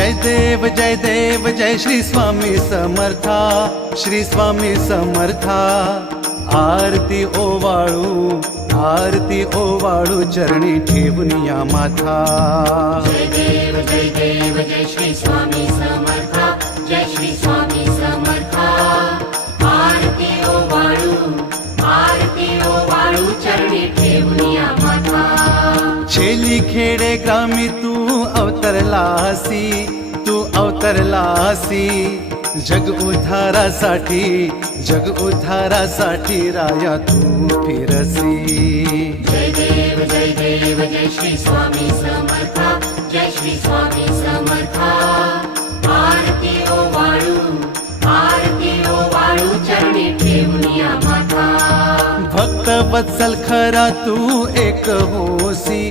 जय देव जय श्री स्वामी समर्था, श्री स्वामी समर्था। आरती ओवाळू चरणी ठेवून या माथा। जय देव जय श्री स्वामी समर्था, जय श्री स्वामी समर्था। आरती ओवाळू चरणी ठेवून या माथा। छेली खेडे ग्रामी तू अवतरलासी, तू अवतरलासी। जग उद्धारासाठी राया तू फिरसी। जय देव जय श्री स्वामी समर्था, जय श्री स्वामी समर्था। आरती ओवाळू चरणी ठेवून या माथा। भक्त वत्सल खरा तू एक होसी,